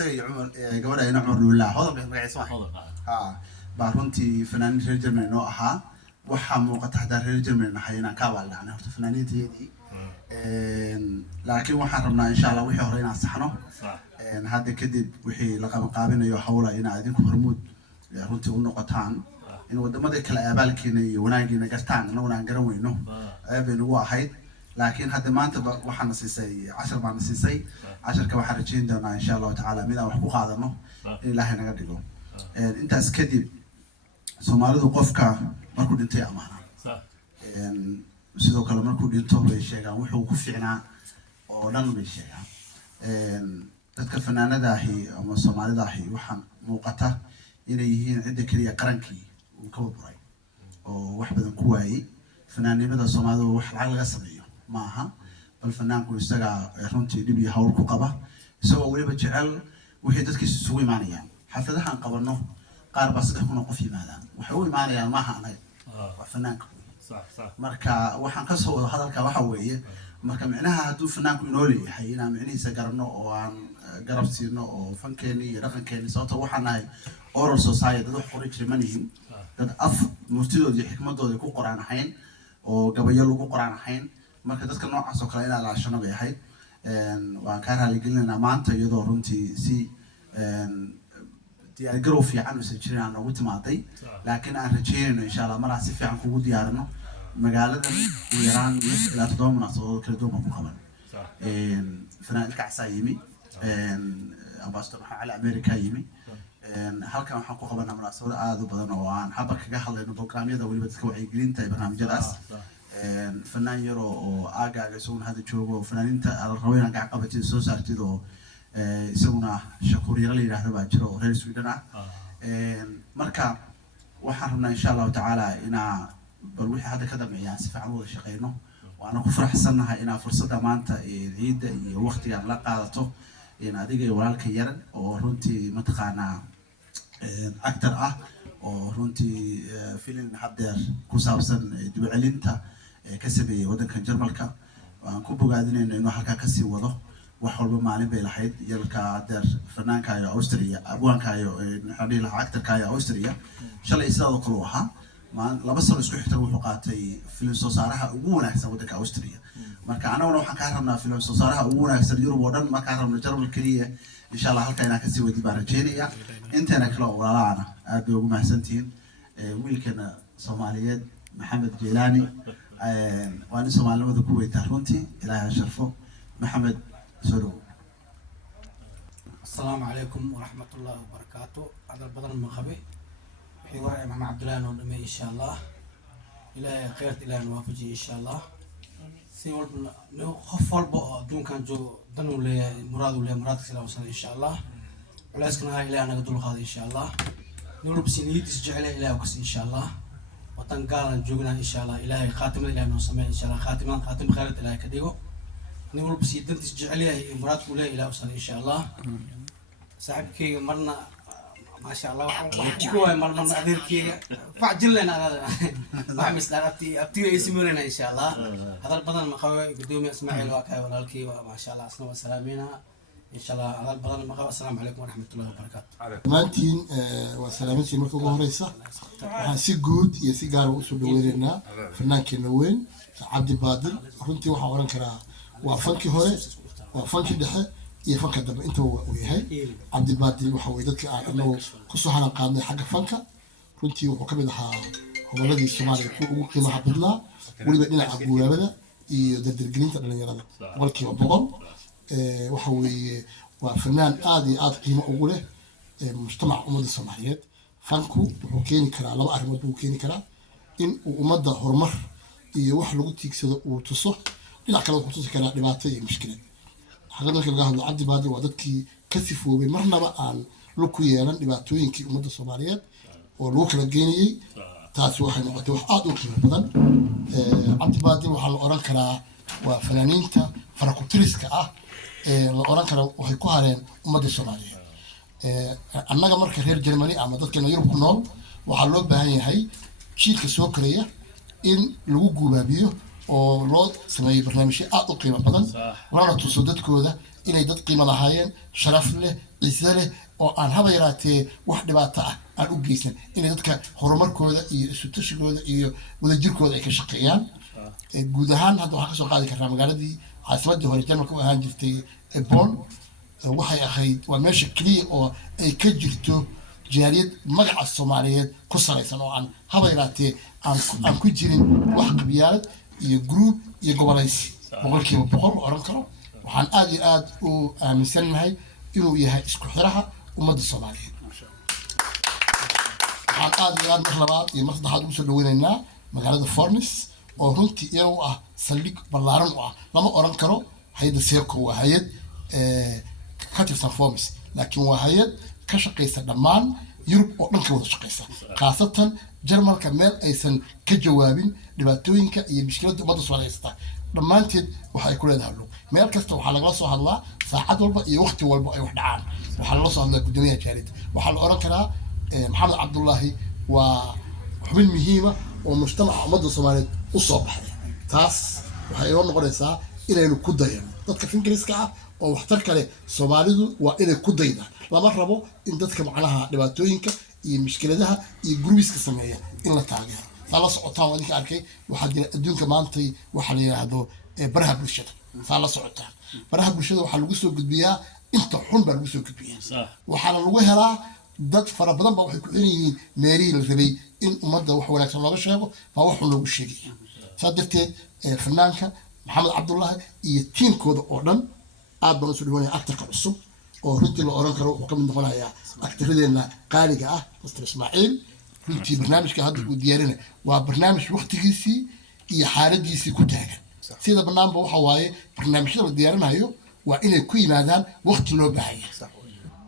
إسقى عمر قبل أن عمر لله هذا بيحكي اسمه بارونتي فنان رجل من نوعها وحام وقت هذا رجل من حينا كابل يعني هو فنانين دي لكن وحرمنا إن شاء الله وحي هرينا صحنه هذا كذب وحي لقى مقابلنا يحاول إن عادينكم هرمود runtii u noqotaan in wadamada kale abaalkeena iyo wanaageena gartaan anaguna aan garan weyno ayay nagu ahayd laakiin hadda maanta waxaan siisay 10 baan siisay 10ka waxaan rajayn doonaa insha Allah taala mid aan wax ku qaadano in Ilaahay naga dhigo intaas kadib Soomaalidu qofka markuu dhintay amaana sidoo kale markuu dhinto way sheegaan wuxuu ku fiicnaa oo dhan bay sheegaan dadka fanaanada ahi ama Soomaalida ahi waxaan muuqata inay yihiin cid kaliya qarankii uu ka waburay oo wax badan ku waayay fanaanimada Soomaalidu wax lacag laga sameeyo ma aha bal fanaanku isaga runtii dib iyo hawl ku qaba isagoo waliba jecel wixii dadkiisa isugu imaanayaan xafladahan qabano qaar baa 3,000 qof yimaadaan waxay u imaanayaan maaha anaga waa fanaanka marka waxaan ka soo wada hadalka waxa weeye marka micnaha hadduu fanaanku inoo leeyahay inaan micnihiisa garanno oo aan garab siino oo fankeeni iyo dhaqankeeni sababtoo waxaan nahay oral society dad wax qori jiray manihin dad af murtidooda iyo xikmadooda ku qoraan ahayn oo gabayo lagu qoraan ahayn marka dadka noocaas oo kale inaan la ashano bay ahayd waan ka raali gelinaynaa maanta iyadoo runtii si diyaar garow fiican u soo jiraan ugu timaaday laakiin aan rajeynayno insha Allah mar aan si fiican kugu diyaarino magaalada u yaraan ilaa 7 munaasabadood kala duwan ku qaban fanaanka Kacsa yimi ambassador على أمريكا يمي halkan waxaan ku qabanaa munaasabad aad u badan oo aan haba kaga hadlayno barnaamijyada waliba dadka wacyi gelinta ee barnaamijyadaas fanaan yaro oo aagaaga soo hada joogo fanaaninta raweena gacan qabatay soo saartid oo isaguna shakuur yar la yiraahdo baa jiro oo reer Sweden ah marka waxaan rabnaa insha Allah taala ina bal wixii hada ka dambeeyay si fiican wada shaqeyno waana ku faraxsanahay ina fursadda maanta ciidda iyo waqtiga la qaadato in adiga walaalka yar oo runtii mataqaanaa actor ah oo runtii film hadeer ku saabsan dib u celinta ka sameeyay wadanka Jarmalka waan ku bogaadinayna inuu halka ka sii wado wax walba maalin bay lahayd yalka hadeer fanaanka iyo Austria abwaanka iyo hadii la actorka iyo Austria shalay sidoo kale waxa laba sano isku xigta wuxuu qaatay film soo saaraha ugu wanaagsan wadanka Austria marka anaguna waxaan ka rabnaa film soo saaraha ugu wanaagsan Yurub oo dhan marka rabno Jarmal kaliya insha Allah halka inaan ka sii wadi baan rajeynaya inteena kala walaalaana aad bay ugu mahadsantihiin wiilkana Soomaaliyeed Maxamed Jeelani waan Soomaalnimada ku weytaa runtii Ilaahay sharfo Maxamed soo السلام عليكم ورحمة الله وبركاته هذا البدن المغربي في ورع محمد عبد الله نورمي إن شاء الله إلهي خير إلهي نوافجي إن شاء الله سيول خفر بقى دون كان جو دنو لي مراد كسلا وصل إن شاء الله ولا يسكن هاي إلهي أنا قدول هذا إن شاء الله نور بسنيد تسجع له إلهي وكس إن شاء الله وتنقال جوجنا إن شاء الله إلهي خاتم إلهي نوصل إن شاء الله خاتم خير إلهي كديو نور بسيد تسجع له مراد ولا إلهي وصل إن شاء الله صاحبك مرنا ما شاء الله كوي مرنا أدير كي فعجل لنا هذا ما مثل أبتي يسمونه إن شاء الله هذا البدن المخاوي قدومي إسماعيل وكاي والالكي ما شاء الله أصلا وسلامينا إن شاء الله هذا البدن المخاوي السلام عليكم ورحمة الله وبركاته. مانتين وسلامتي مركب هريسة حاسي جود يسي قارو أسود ويرنا فنان كنوين عبد البادل رنتي وحورن كرا وفنكي هوري وفنكي دحى يفنك الدب أنت وياهي عبد البادل وحويدك إنه قصة حنا قامنا حق فنك رنتي وكمل ها هو الذي الصومالي وقيمة عبد الله واللي بدنا عبوا بدا يدرد الجرين ترى نيران والكي وبقول وحوي وفنان آدي قيمة أولى مجتمع أمد الصوماليات فنكو وكيني كرا لو أحمد وكيني كرا إن أمد هرمر يوحلو تيكسد وتصح إلا كلام خصوص كنا دبعتي مشكلة حقنا كنا قاعد عبد البادل وعدتكي كثفوا بمرنا بقى لوكيانا دبعتوين كي أمد الصوماليات ولوك لجيني تاسو waxay noqotay wax aad u qiimo badan عبد البادل waxa la oran karaa waa fanaaniinta farakutiriska ah la oran kara waxay ku hareen ummadda Soomaaliyeed annaga marka reer Germany ama dadkeena Yurub ku nool waxa loo baahan yahay jiilka soo koraya in lagu gubaabiyo oo loo sameeyo barnaamijyo aad u qiimo badan lana tuso dadkooda inay dad qiimo lahaayeen sharaf leh ciise leh oo aan haba yaraatee wax dhibaato ah aan u geysan inay dadka horumarkooda iyo isu tashigooda iyo wadajirkooda ay ka shaqeeyaan guud ahaan hadda waxaan kasoo qaadi karnaa magaaladii caasimadii hore jarmalka u ahaan jirtay Bonn waxay ahayd waa meesha keliya oo ay ka jirto jaaliyad magaca Soomaaliyeed ku salaysan oo aan haba yaraatee aan ku jirin wax qabyaalad iyo group iyo gobolaysi boqolkiiba boqol oran karo waxaan aad iyo aad u aaminsanahay inuu yahay isku xiraha ummadda Soomaaliyeed waxaan aad iyo aad mar labaad iyo mar saddexaad ugu soo dhaweynaynaa magaalada Fornis oo runtii iyadoo ah saldhig ballaaran u ah lama oran karo hay'adda SECO waa hay'ad ka tirsan Fornis laakiin waa hay'ad ka shaqeysa dhammaan Yurub oo dhan ka wada shaqeysa khaasatan Jarmalka meel aysan ka jawaabin dhibaatooyinka iyo mushkiladda ummadda Soomaaliyeed dhammaanteed waxay ku leedahay lug meel kasta waxaa lagala soo hadlaa saacad walba iyo waqti walba ay wax dhacaan waxaa lala soo hadlaa guddoomiyaha jaaliyadda waxaa la oran karaa maxamed cabdullaahi waa xubin muhiima oo mujtamaca ummadda Soomaaliyeed u soo baxday taas waxay inoo noqonaysaa inaynu ku dayano dadka Ingiriiska ah oo waxtar kale Soomaalidu waa inay ku daydaan lama rabo in dadka macnaha dhibaatooyinka iyo mushkiladaha iyo gurbiska sameeya in la taageero la socotaan wadinka arkay waxaa jira adduunka maanta waxa la yiraahdo baraha bulshada la socotaan baraha bulshada waxaa lagu soo gudbiyaa inta xun baa lagu soo gudbiyaa waxaana lagu helaa dad fara badan baa waxay ku xiran yihiin meerihii la rabay in ummadda wax wanaagsan looga sheego baa wax xun loogu sheegaya saa darteed fanaanka maxamed cabdullaahi iyo tiimkooda oo dhan aad baan usoo dhawaanaya aktarka cusub oo runtii la oran karo wuxuu ka mid noqonayaa aktaradeenna qaaliga ah Mr. Ismaaciil runtii barnaamijka hadda uu diyaarina waa barnaamij waqtigiisii iyo xaaladiisii ku taagan sida barnaamijka waxa waaye barnaamijyada la diyaarinayo waa inay ku yimaadaan waqti loo baahan yahay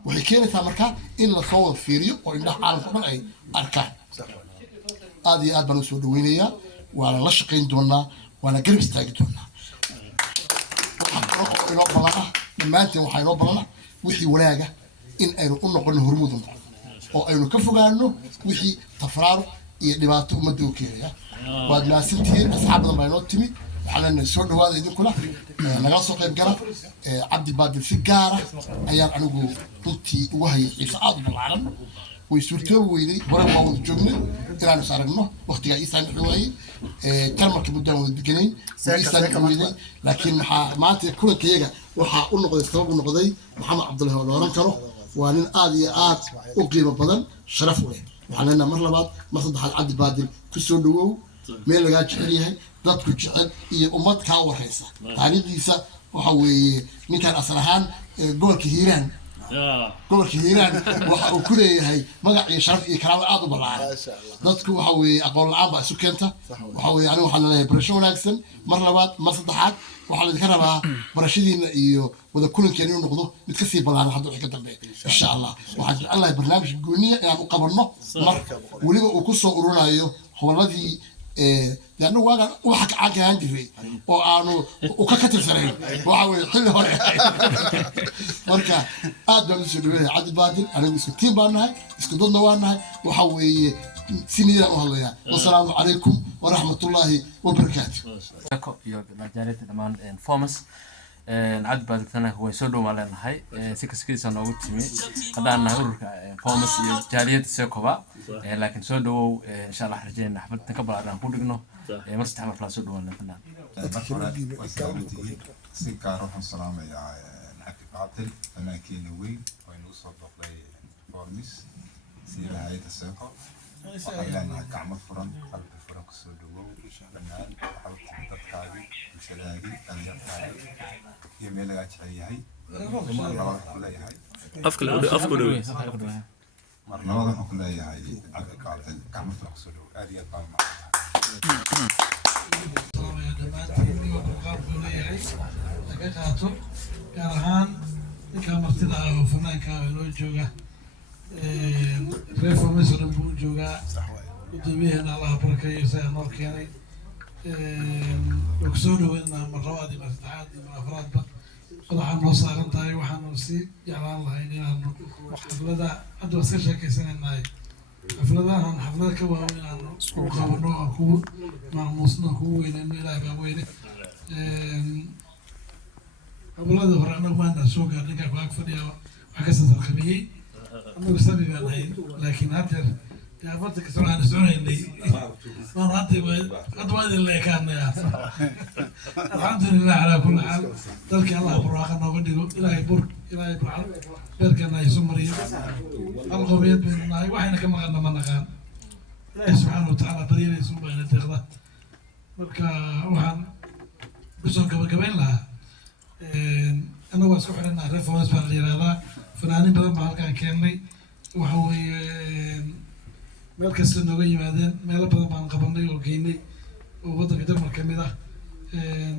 waxay keenaysaa markaa in la soo wada fiiriyo oo indhaha caalamka dhan ay arkaan aad iyo aad baan usoo dhaweynayaa waana la shaqayn doonaa waana garab istaagi doonaa waxaa inoo balana dhammaanteen waxaa inoo balana wixii wanaaga in aynu u noqono hormuud u noqono oo aynu ka fogaano wixii tafraaro iyo dhibaato ummadda u keenaya waad maasintihiin asxaab badan baa inoo timi waxaana soo dhawaada idinkuna nagala soo qayb gala cabdi baadil si gaara ayaan anigu runtii ugu hayay xiise aad u ballaaran way suurtoobi weyday hore waa wada joognay inaanu is aragno waqtigaa ii saamixi waayey jarmalka muddaan wada deganayn waa ii saamixi weyday laakiin maxaa maanta kulankayaga waxaa u noqday sabab u noqday maxamed cabdullaahi oo la oran karo waa nin aad iyo aad u qiimo badan sharaf u leh waxaan leenahay mar labaad mar saddexaad cabdi baadil ku soo dhawow meel lagaa jecel yahay dadku jecel iyo ummad kaa wareysa taariikhdiisa waxa weeye ninkan asal ahaan gobolka hiiraan waxa uu ku leeyahay magac iyo sharaf iyo karaamo aad u ballaaran dadku waxa weeye aqoon la-aan baa isu keenta waxa weeye anigu waxaan leeyahay barasho wanaagsan mar labaad mar saddexaad waxaa laydinka rabaa barashadiina iyo wada kulankeena inuu noqdo mid kasii ballaaran hadda wixii ka dambeeya insha allah waxaan jecelahay barnaamij gooniya inaan u qabanno mar weliba uu ku soo ururinayo howladii لأنه واقع واحد عاقل عندي فيه وأنا وككتر سرين وعاوي حلو هون مركا أدم سلوية عدد بادل أنا مسكتين بانها مسكتون دوانها وحوي سنين والله والسلام عليكم ورحمة الله وبركاته. يا مجالات دمان فومس عدد بادل ثنا هو يسولو مالنا هاي سكسكيس أنا قلت مي هذا أنا هور فومس جالية سكوبا لكن سولو إن شاء الله رجعنا حفلة نكبر على نقولنا مستعمل فلاسود ولا فنان. سكر روح السلام يا نحكي قاتل أنا كينوي وينوصل بقلي فورميس سيرة هاي الساقة وحيانا كعمل فرن قلب فرن كسودو فنان حاولت تتكابي بشلاقي اليقاي يميل غاتشعي هاي مرة كلها هاي أفكر مرة كلها هاي عقل قاتل كعمل فرن كسودو هذه الطعمة gaar ahaan ninkaa martida ah oo fanaanka inoo jooga reer Furmis oo buu joogaa gudoomiyahana Allah barakeeyo isaga noo keenay oo soo dhaweynaa mar labaad iyo saddexaad iyo afraadba waxaan noo saaran tahay waxaan si jeclaan lahayn inaan xaflada hadda iska sheekaysanaynaay xafladahan xaflada ka waaweyn aan u qabano oo ku maamusna ku weynayno ilaahay baa weyne hablada hore anagu maana soo gaar ninka ku ag fadhiya waxa ka soo qabiyay anagu sabi baan ahay laakiin hadda يا فتك سمعنا سمعني ما راتي أدوات اللي كان يا الحمد لله على كل حال تلك الله براقة نودي إلهي برك إلهي برعل بركنا يسمري الغبيات من الله وحنا كما قلنا من نقال الله سبحانه وتعالى طريقة يسوع بين التغذى بركة وحن بسون قبل لها أنا واسكو حنا نعرف ونسمع لهذا فنانين بدل ما كان كامي وحوي meel kasta nooga yimaadeen meelo badan baan qabanay oo geynay oo waddanka Jarmal ka mid ah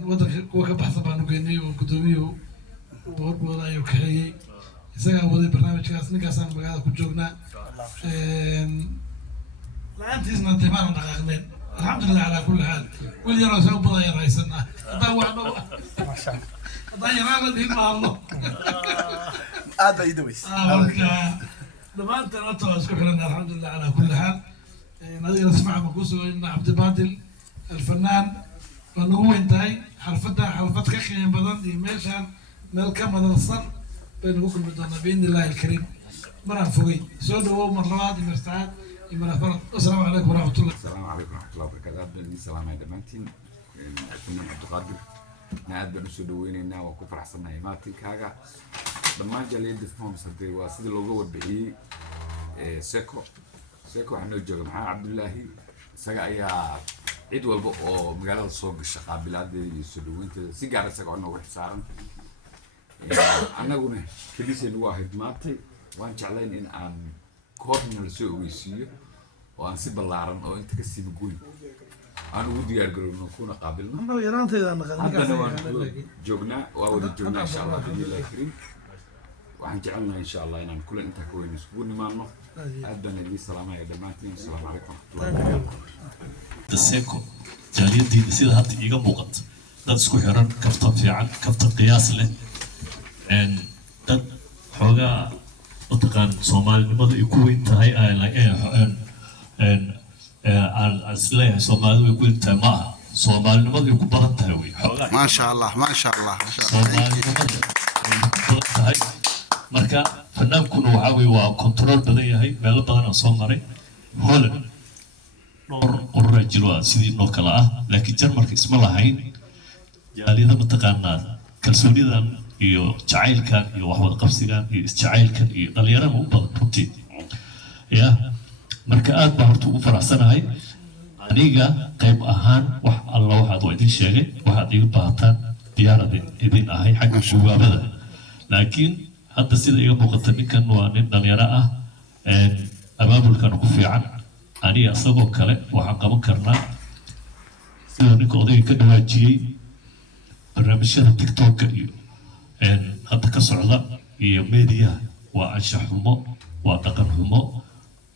waddanka kuwa ka baxsan baan u geynay oo gudoomiyuhu uu hormooda ayuu kaxeeyey isagaa waday barnaamijkaas ninkaasaan magaalada ku joognaa la-aantiisna dee maanan dhaqaaqneen alxamdulilah calaa kulli xaal wiil yaroo soo badayaan haysanaa haddaan wax dhow haddaan yaraan la dhihin ma hadlo aad bay idaweys دمانت أنا أتوقع كلنا الحمد لله على كل حال نادي نسمع مقصود إن عبد الباطل الفنان فنقول إنتهي حرفتها كخي بدن دي ماشان ملكة بدن الصن بنقول بدنا بإذن الله الكريم مرة فوقي سود هو مرات مرتاح مرة فرد السلام عليكم ورحمة الله. السلام عليكم ورحمة الله وبركاته. بدي سلام على دمانتين الفنان عبد القادر نعد بنسودوين إنه وكفر حسن هيماتي كاجا dhammaan jaaliyada Fomos hadii waa sidii looga warbixiyay Seko waxaan joogaa maxaa Cabdullaahi isaga ayaa cid walba oo magaalada soo gashay qaabilaadii iyo soo dhaweynteeda si gaar ah isaga oo noogu xisaaran annaguna kaliiseen waa hidmaatay waan jeclayn in aan koobna la soo ogeysiiyo oo aan si ballaaran oo inta ka sii guul aan ugu diyaar garowno kuna qaabilno annagu yaraanteeda haddana waan joognaa waa wada joognaa insha Allah billahi karim waxaan jecelnahay insha Allah inaan kulan inta ka weyn isku nimaano aadana idin salaamaya dhamaantiin assalaamu calaykum Seko jaaliyadii sida hadda iiga muuqato dad isku xiran kaftan fiican kaftan qiyaas leh dad xoogaa utaqaan Soomaalinimada ay ku weyn tahay asleeyahay Soomaalidu way ku weyn tahay maaha Soomaalinimadu ay ku badan tahay way xoogaa ما شاء الله ما شاء الله Soomaalinimada ay ku badan tahay marka fannaankuna waxa weeye waa control badan yahay meelo badan oo soo maray Holland dhowr urur jiro sidii noo kala ah laakiin Jarmalka isma lahayn jaaliyada mataqaanaa kalsoonidan iyo jacaylkan iyo wax wada qabsigan iyo isjacaylkan iyo dhalinyarada u badan runtii ya marka aad baan horta ugu faraxsanahay aniga qayb ahaan wax alla waxaad waa idin sheegay waxaad iga baahataan diyaarad idin ahay xagga gubaabada laakiin hadda sida iga muuqata ninkan waa nin dhalinyaro ah abaabulkan ku fiican aniga asagoo kale waxaan qaban karnaa sidoo ninka odayga ka dhawaajiyey barnaamijyada tiktoka iyo hadda ka socda iyo media waa anshax xumo waa dhaqan xumo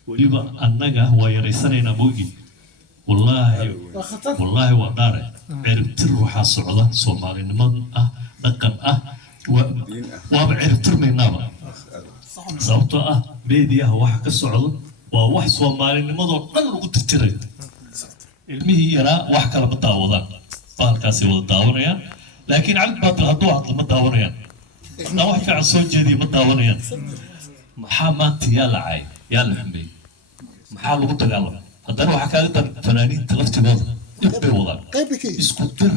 weliba annaga waa yaraysanaynaa moogi wallaahi waa dhaare ciribtir waxaa socda soomaalinimada ah dhaqan ah waaba ciribtirmaynaaba sababtoo ah meediyaha waxa ka socdo waa wax soomaalinimadoo dhan lagu tirtirayo ilmihii yaraa wax kale ma daawadaan bahalkaasay wada daawanayaan laakiin cali baatil hadduu hadlo ma daawanayaan haddaan wax fiican soo jeediya ma daawanayaan maxaa maanta yaa la caay yaa la xumeeyey maxaa lagu dagaalama haddana waxaa kaaga dar fanaaniinta laftigooda dib bay wadaan isku dir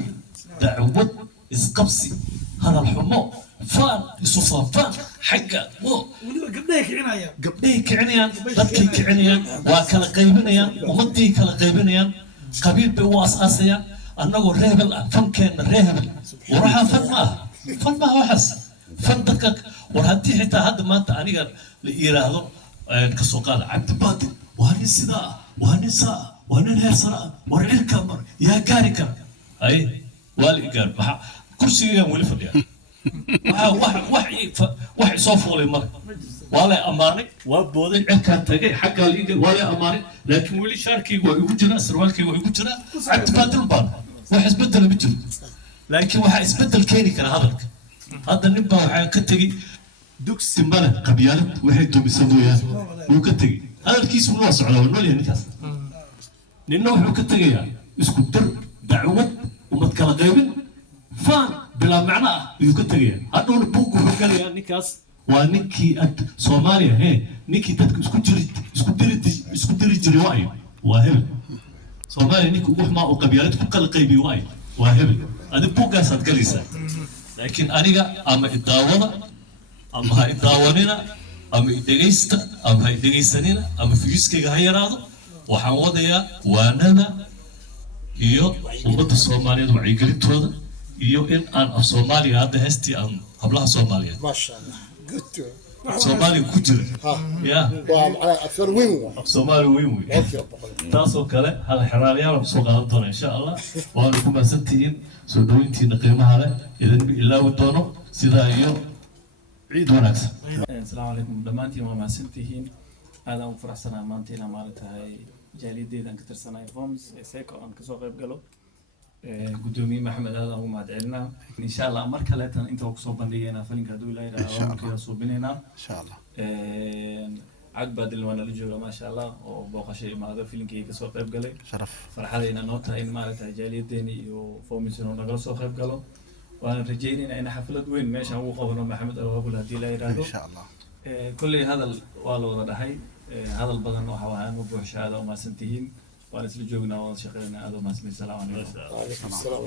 dacwad isqabsi hadal xumo faan isu faafaan xagga gabdhahay kicinayaan dadkay kicinayaan waa kala qaybinayaan ummadii kala qaybinayaan qabiil bay u asaasayaan annagoo reebel ah fankeenna reebel waraxa fan maaha waxaas fan dadka war haddii xitaa hadda maanta aniga la yiraahdo kasoo qaada cabdibaatil waa nin sidaa ah waa nin saa waa nin heer sare ah war cirka mar yaa gaari kara ay waa la igaar maxaa kursigayaan weli fadhiyaa wax isoo fuulay male waa lay ammaanay waa booday cirkaan tagay xaggaa liiga waa lay ammaanay laakiin weli shaarkayga waa igu jiraa sarwaalkayga waa igu jiraa cabdibaatil baan wax isbedel ma jiro laakiin waxaa isbedel keeni kara hadalka hadda nin baa waxaa ka tegey dugsi male qabyaalad waxay dumisa mooyaan wuu ka tegey hadalkiisu waa socdaa waa noolyahay ninkaas ninna wuxuu ka tegayaa isku dir dacwad ummad kala qaybin faan بلا معنى يكتريا هذول بوك وقال يا نيكاس ونيكي أنت سوماليا هي نيكي تدك اسكتري جرواي وهبل سوماليا نيكي وحما وقبيلتك كل قيبي واي وهبل هذا بوك قاصد جلسة لكن أنا أما الدعوة أما هاي الدعوانينا أما الدعيست أما هاي الدعيستنينا أما فيسك هاي راضو وحوضيا وأنا iyo ummadda Soomaaliyeed waxay gelintooda iyo in aan af Soomaaliya hadda heestii aan hablaha Soomaaliyeed ما شاء الله good Soomaaliya ku jira ya ومعنى أكثر وين af Soomaaliya weyn taasoo kale hal xiraaliyaal soo qaadan doona insha Allah waan ku maasantiin soo dhaweyntiina qiimaha leh idan ilaahu doono sidaa iyo ciid wanaagsan السلام عليكم دمانتي ما معسنتين هذا أول فرح سنة مانتينا مالتها جاليدي أن كتر سنة فومس سيكو أن كسو غيب قالوا قدومي محمد هذا هو معدلنا إن شاء الله أمر كلاتنا أنت وكسو بندينا فلين كادو إلى أول كذا صوبيننا إن شاء الله عقب بعد الوانا اللي ما شاء الله وباقي شيء ما هذا فلين كي كسو غيب قالي شرف فرح هذا إن نوتها إن مالتها جاليديني وفومس إنه نقصو غيب قالوا وأنا رجينا إن حفلة وين ماشي هو قبل محمد أو أبو الهدي لا يرادو إن شاء الله كل هذا والله هاي هذا البدن وحوان وبوحش هذا وما سنتين وأنا سلجونا وشغلنا هذا وما سنتين السلام عليكم. عليكم السلام.